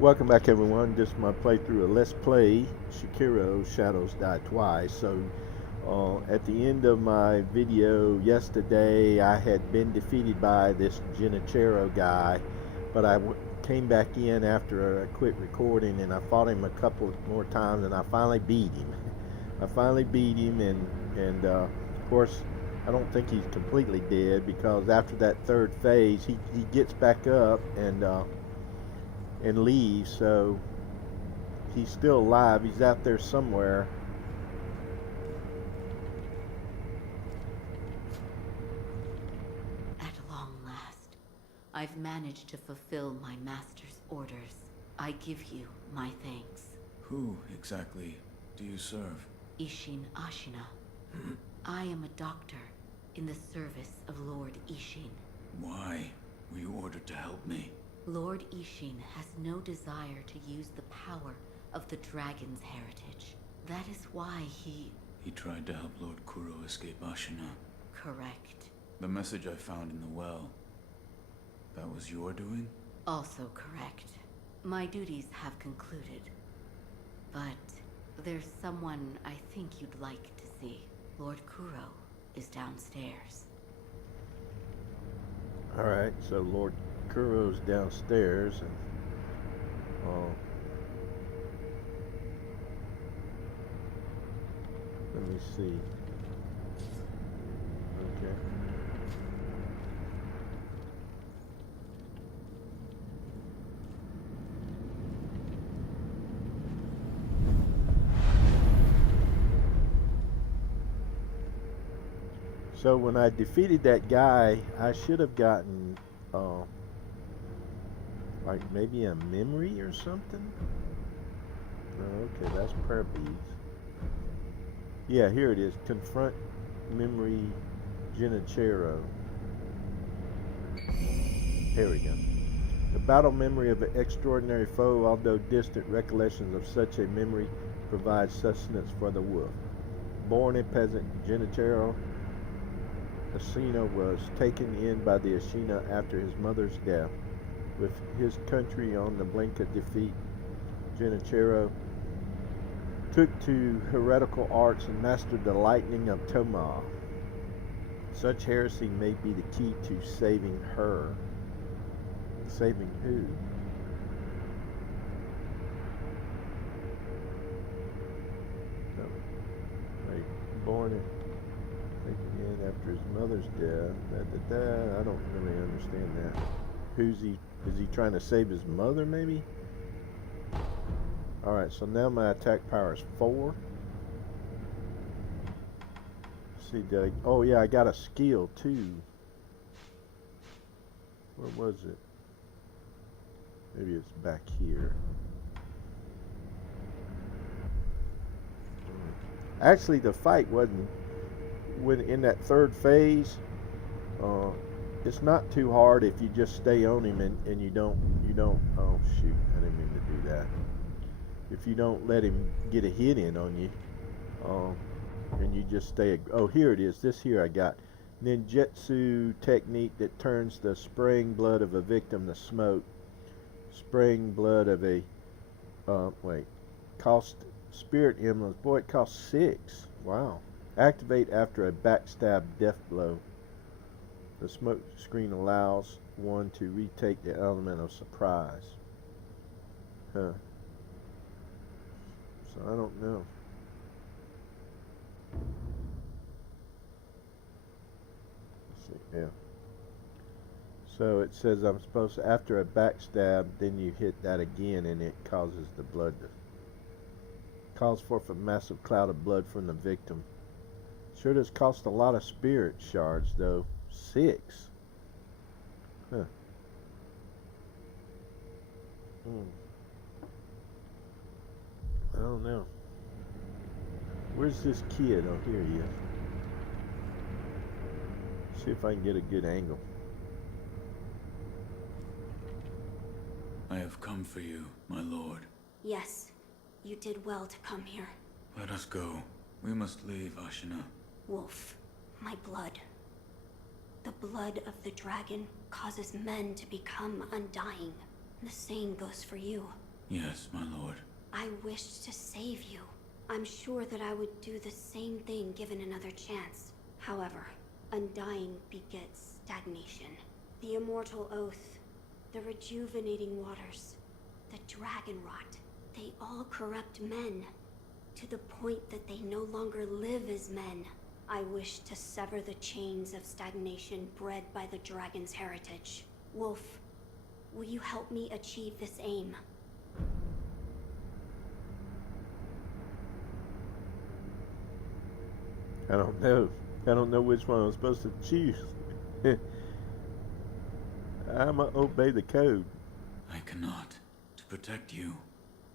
Welcome back, everyone. This is my playthrough of Let's Play Sekiro Shadows Die Twice. At the end of my video yesterday, I had been defeated by this Genichiro guy, but came back in after I quit recording and I fought him a couple more times and I finally beat him. I finally beat him, and of course, I don't think he's completely dead because after that third phase, he gets back up and leaves, so he's still alive. He's out there somewhere. At long last, I've managed to fulfill my master's orders. I give you my thanks. Who exactly do you serve? Ishin Ashina. I am a doctor in the service of Lord Ishin. Why were you ordered to help me? Lord Ishin has no desire to use the power of the dragon's heritage. That is why he... He tried to help Lord Kuro escape Ashina. Correct. The message I found in the well, that was your doing? Also correct. My duties have concluded. But there's someone I think you'd like to see. Lord Kuro is downstairs. Alright, so Lord Kuro's downstairs, and let me see. Okay. So when I defeated that guy, I should have gotten like maybe a memory or something. Oh, okay, that's prayer beads. Yeah, here it is. Confront memory Genichiro. Here we go. The battle memory of an extraordinary foe, although distant recollections of such a memory provide sustenance for the wolf. Born a peasant, Genichiro Ashina was taken in by the Ashina after his mother's death. With his country on the brink of defeat, Genichiro took to heretical arts and mastered the lightning of Toma. Such heresy may be the key to saving her. Saving who? No. Like, born in... taken in after his mother's death. I don't really understand that. Who's he? Is he trying to save his mother, maybe? Alright, so now my attack power is 4. Let's see, did I... Oh, yeah, I got a skill, too. Where was it? Maybe it's back here. Actually, the fight wasn't... When in that third phase, it's not too hard if you just stay on him and you don't, oh shoot, I didn't mean to do that. If you don't let him get a hit in on you, and you just stay, oh here it is, this here I got. Ninjutsu technique that turns the spraying blood of a victim to smoke. Spraying blood of a, cost spirit emblems, boy it costs 6, wow. Activate after a backstab death blow. The smoke screen allows one to retake the element of surprise. Huh. So I don't know. Let's see, yeah. So it says I'm supposed to, after a backstab, then you hit that again and it causes the blood to, calls forth a massive cloud of blood from the victim. Sure does cost a lot of spirit shards, though. 6. Huh. I don't know. Where's this kid? Oh, here he is. See if I can get a good angle. I have come for you, my lord. Yes, you did well to come here. Let us go. We must leave Ashina. Wolf, my blood. The blood of the dragon causes men to become undying. The same goes for you. Yes, my lord. I wished to save you. I'm sure that I would do the same thing given another chance. However, undying begets stagnation. The immortal oath, the rejuvenating waters, the dragon rot, they all corrupt men, to the point that they no longer live as men. I wish to sever the chains of stagnation bred by the dragon's heritage. Wolf, will you help me achieve this aim? I don't know. I don't know which one I'm supposed to choose. I'ma obey the code. I cannot. To protect you,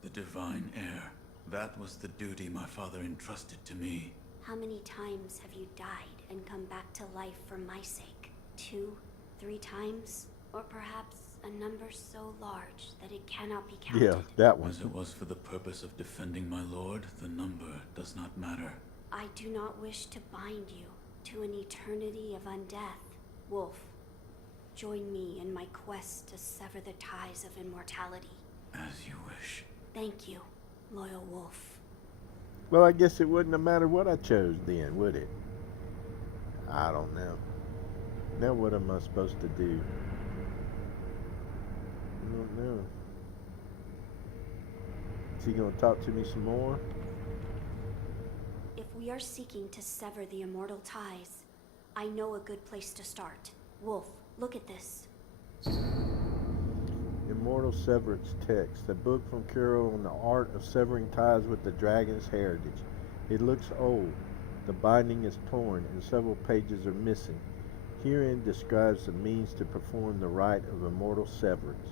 the divine heir. That was the duty my father entrusted to me. How many times have you died and come back to life for my sake? 2, 3 times? Or perhaps a number so large that it cannot be counted? Yeah, that one. As it was for the purpose of defending my lord, the number does not matter. I do not wish to bind you to an eternity of undeath. Wolf, join me in my quest to sever the ties of immortality. As you wish. Thank you, loyal wolf. Well, I guess it wouldn't have mattered what I chose then, would it? I don't know. Now what am I supposed to do? I don't know. Is he gonna talk to me some more? If we are seeking to sever the immortal ties, I know a good place to start. Wolf, look at this. Immortal Severance Text, a book from Kuro on the art of severing ties with the dragon's heritage. It looks old. The binding is torn and several pages are missing. Herein describes the means to perform the rite of immortal severance.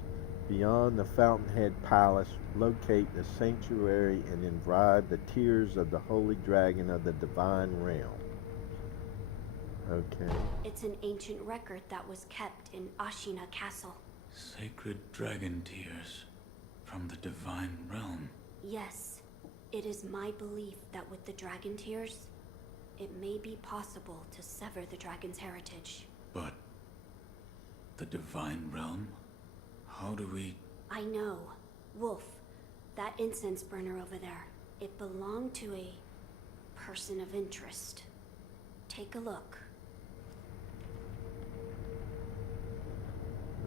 Beyond the Fountainhead Palace, locate the sanctuary and imbibe the tears of the holy dragon of the divine realm. Okay. It's an ancient record that was kept in Ashina Castle. Sacred dragon tears from the divine realm. Yes, it is my belief that with the dragon tears, it may be possible to sever the dragon's heritage. But the divine realm? How do we... I know. Wolf, that incense burner over there, it belonged to a person of interest. Take a look.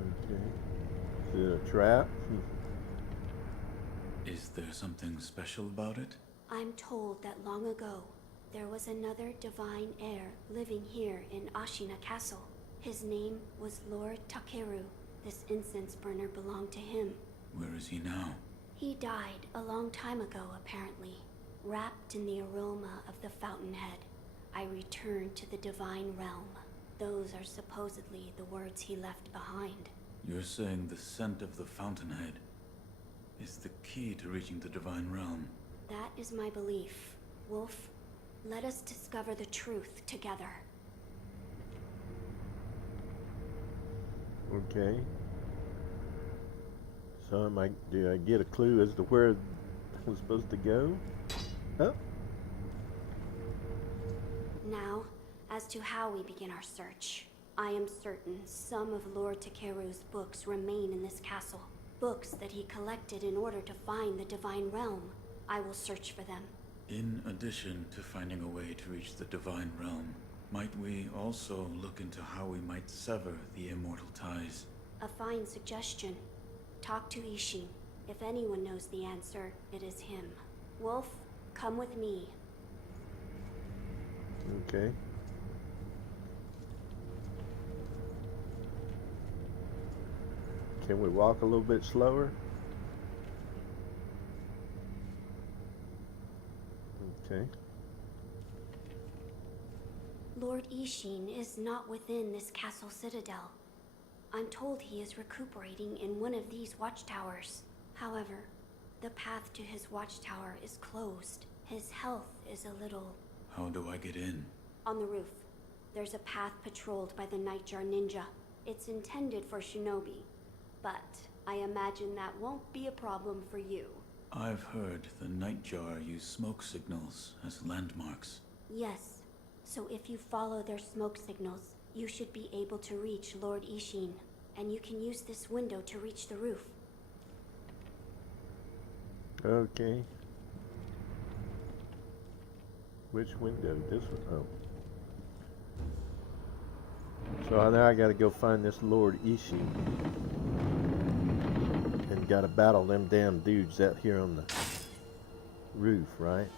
Okay. Is it a trap? Is there something special about it? I'm told that long ago, there was another divine heir living here in Ashina Castle. His name was Lord Takeru. This incense burner belonged to him. Where is he now? He died a long time ago, apparently. Wrapped in the aroma of the Fountainhead, I returned to the divine realm. Those are supposedly the words he left behind. You're saying the scent of the Fountainhead is the key to reaching the divine realm? That is my belief. Wolf, let us discover the truth together. Okay. So do I get a clue as to where I'm supposed to go? Oh. Now, as to how we begin our search. I am certain some of Lord Takeru's books remain in this castle. Books that he collected in order to find the divine realm. I will search for them. In addition to finding a way to reach the divine realm, might we also look into how we might sever the immortal ties? A fine suggestion. Talk to Ishin. If anyone knows the answer, it is him. Wolf, come with me. Okay. Can we walk a little bit slower? Okay. Lord Ishin is not within this castle citadel. I'm told he is recuperating in one of these watchtowers. However, the path to his watchtower is closed. His health is a little... How do I get in? On the roof, there's a path patrolled by the Nightjar Ninja. It's intended for shinobi, but I imagine that won't be a problem for you. I've heard the Nightjar use smoke signals as landmarks. Yes, so if you follow their smoke signals, you should be able to reach Lord Ishin, and you can use this window to reach the roof. Okay. Which window? This one? Oh. So now I gotta go find this Lord Ishi. And gotta battle them damn dudes out here on the roof, right?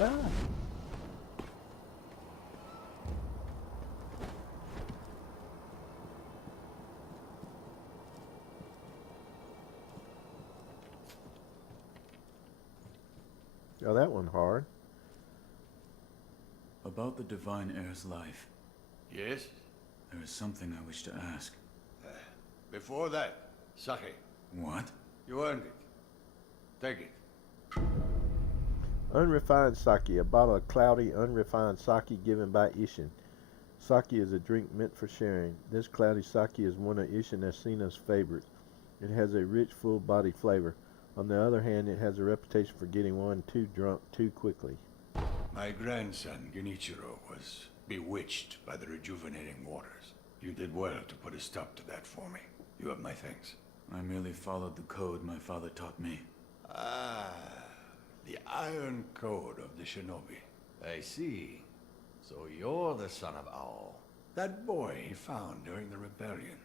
Ah. Oh, that one hard. About the Divine Heir's life, Yes? there is something I wish to ask. Before that, sake. What? You earned it. Take it. Unrefined sake, a bottle of cloudy, unrefined sake given by Ishin. Sake is a drink meant for sharing. This cloudy sake is one of Ishin Asina's favorites. It has a rich, full-bodied flavor. On the other hand, it has a reputation for getting one too drunk too quickly. My grandson, Genichiro, was bewitched by the rejuvenating waters. You did well to put a stop to that for me. You have my thanks. I merely followed the code my father taught me. Ah, the Iron Code of the Shinobi. I see. So you're the son of Owl. That boy he found during the rebellion.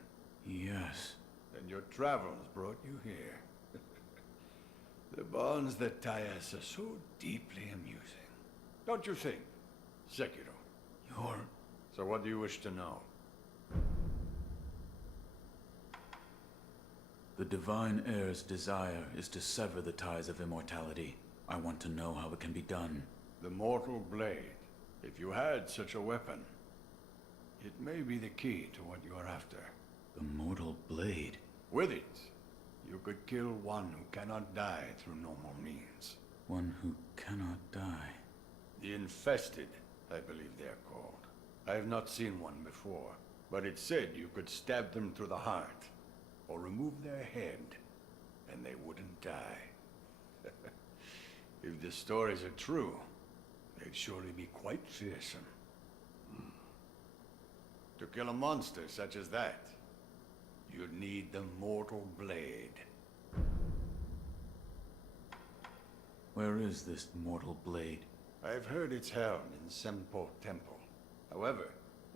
Yes. Then your travels brought you here. The bonds that tie us are so deeply amusing. Don't you think, Sekiro? You're... So what do you wish to know? The Divine Heir's desire is to sever the ties of immortality. I want to know how it can be done. The Mortal Blade. If you had such a weapon, it may be the key to what you are after. The Mortal Blade? With it, you could kill one who cannot die through normal means. One who cannot die. The Infested, I believe they're called. I have not seen one before, but it said you could stab them through the heart, or remove their head, and they wouldn't die. If the stories are true, they'd surely be quite fearsome. To kill a monster such as that, you'd need the Mortal Blade. Where is this Mortal Blade? I've heard it's held in Senpo Temple. However,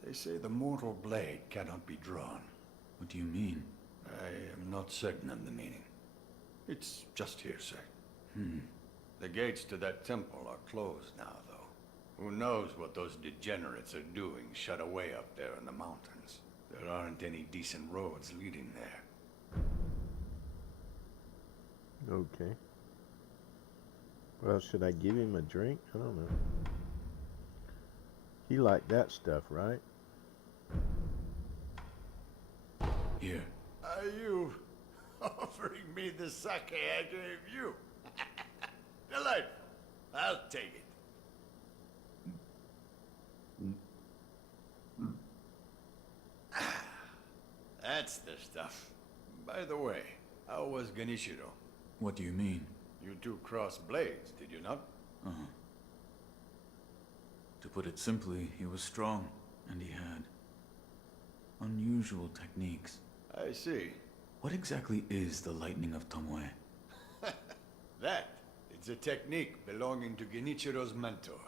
they say the Mortal Blade cannot be drawn. What do you mean? I am not certain of the meaning. It's just hearsay. The gates to that temple are closed now, though. Who knows what those degenerates are doing shut away up there in the mountains. There aren't any decent roads leading there. Okay. Well, should I give him a drink? I don't know. He liked that stuff, right? Here. Are you offering me the sake I gave you? Delightful. I'll take it. That's the stuff. By the way, how was Genichiro? What do you mean? You two crossed blades, did you not? Uh-huh. To put it simply, he was strong, and he had unusual techniques. I see. What exactly is the Lightning of Tomoe? That is a technique belonging to Genichiro's mentor.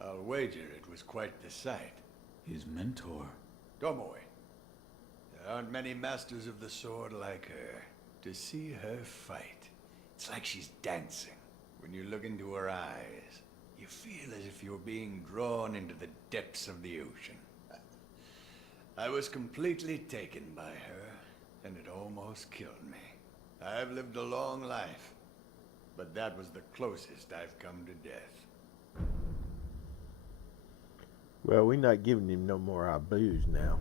I'll wager it was quite the sight. His mentor? Tomoe. There aren't many masters of the sword like her. To see her fight, it's like she's dancing. When you look into her eyes, you feel as if you're being drawn into the depths of the ocean. I was completely taken by her, and it almost killed me. I've lived a long life, but that was the closest I've come to death. Well, we're not giving him no more our booze now.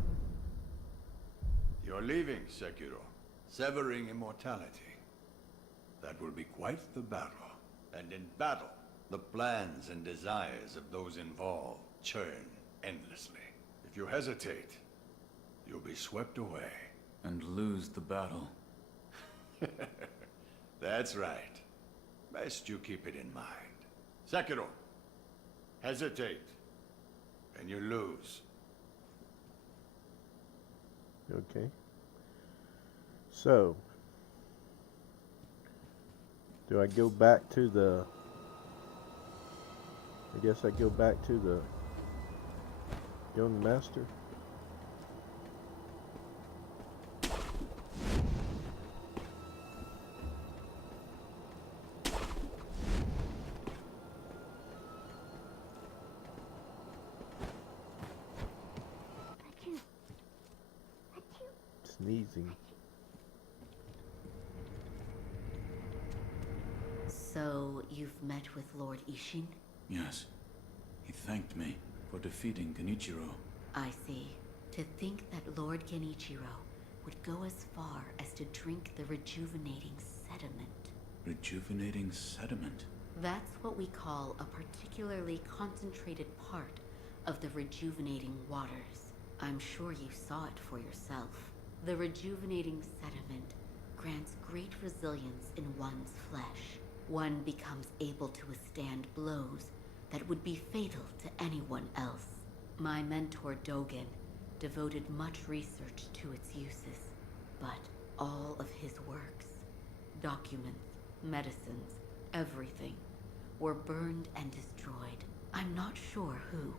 You're leaving, Sekiro. Severing immortality. That will be quite the battle. And in battle, the plans and desires of those involved churn endlessly. If If you hesitate, you'll be swept away. And lose the battle. That's right. Best you keep it in mind. Sekiro, hesitate, and you lose. Okay. So, do I go back to the... I guess I go back to the young master? Sneezing. So, you've met with Lord Ishin? Yes. He thanked me for defeating Genichiro. I see. To think that Lord Genichiro would go as far as to drink the rejuvenating sediment. Rejuvenating sediment? That's what we call a particularly concentrated part of the rejuvenating waters. I'm sure you saw it for yourself. The rejuvenating sediment grants great resilience in one's flesh. One becomes able to withstand blows that would be fatal to anyone else. My mentor Dogen devoted much research to its uses, but all of his works, documents, medicines, everything, were burned and destroyed. I'm not sure who,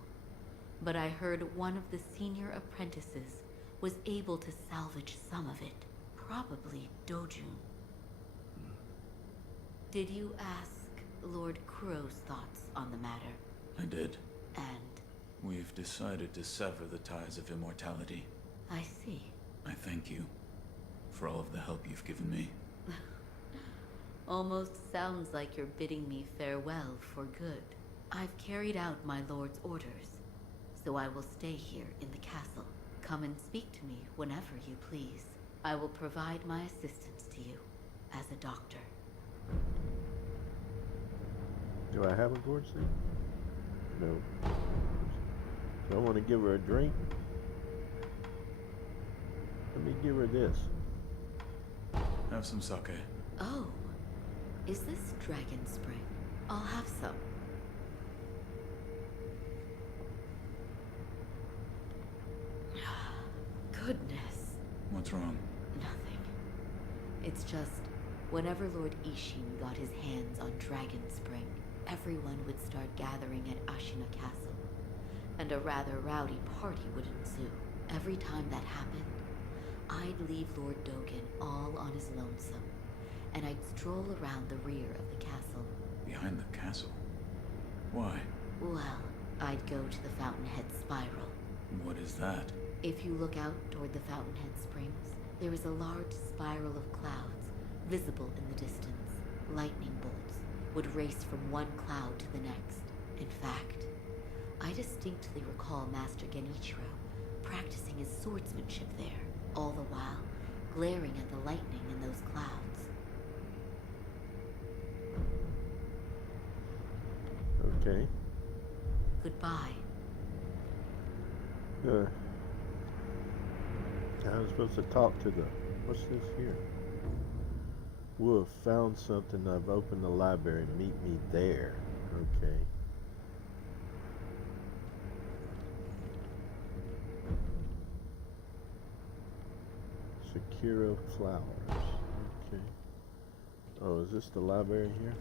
but I heard one of the senior apprentices was able to salvage some of it. Probably Dojun. Did you ask Lord Kuro's thoughts on the matter? I did. And We've decided to sever the ties of immortality. I see. I thank you for all of the help you've given me. Almost sounds like you're bidding me farewell for good. I've carried out my lord's orders, so I will stay here in the castle. Come and speak to me whenever you please. I will provide my assistance to you as a doctor. Do I have a gourd seed? No. So I want to give her a drink. Let me give her this. Have some sake. Oh, is this Dragon Spring? I'll have some. Goodness. What's wrong? Nothing. It's just, whenever Lord Ishin got his hands on Dragon Spring, everyone would start gathering at Ashina Castle, and a rather rowdy party would ensue. Every time that happened, I'd leave Lord Dogen all on his lonesome, and I'd stroll around the rear of the castle. Behind the castle? Why? Well, I'd go to the Fountainhead Spiral. What is that? If you look out toward the Fountainhead Springs, there is a large spiral of clouds, visible in the distance. Lightning bolts would race from one cloud to the next. In fact, I distinctly recall Master Genichiro practicing his swordsmanship there, all the while glaring at the lightning in those clouds. Okay. Goodbye. I was supposed to talk to the... What's this here? Wolf, found something. I've opened the library. Meet me there. Okay. Sekiro flowers. Okay. Oh, is this the library here?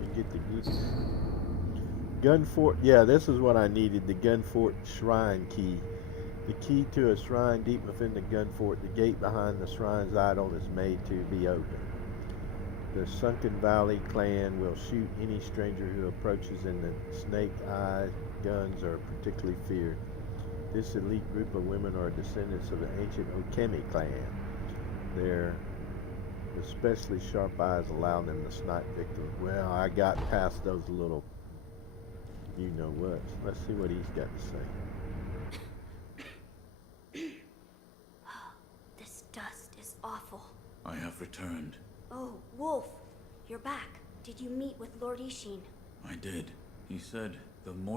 Let me get the goodies. Gun fort. Yeah, this is what I needed. The gun fort shrine key. The key to a shrine deep within the gun fort. The gate behind the shrine's idol is made to be opened. The Sunken Valley clan will shoot any stranger who approaches, and the Snake Eye guns are particularly feared. This elite group of women are descendants of the ancient Okemi clan. Their especially sharp eyes allow them to snipe victims. Well, I got past those little you-know-what. Let's see what he's got to say. This dust is awful. I have returned. Oh, Wolf, you're back. Did you meet with Lord Ishin? I did. He said the more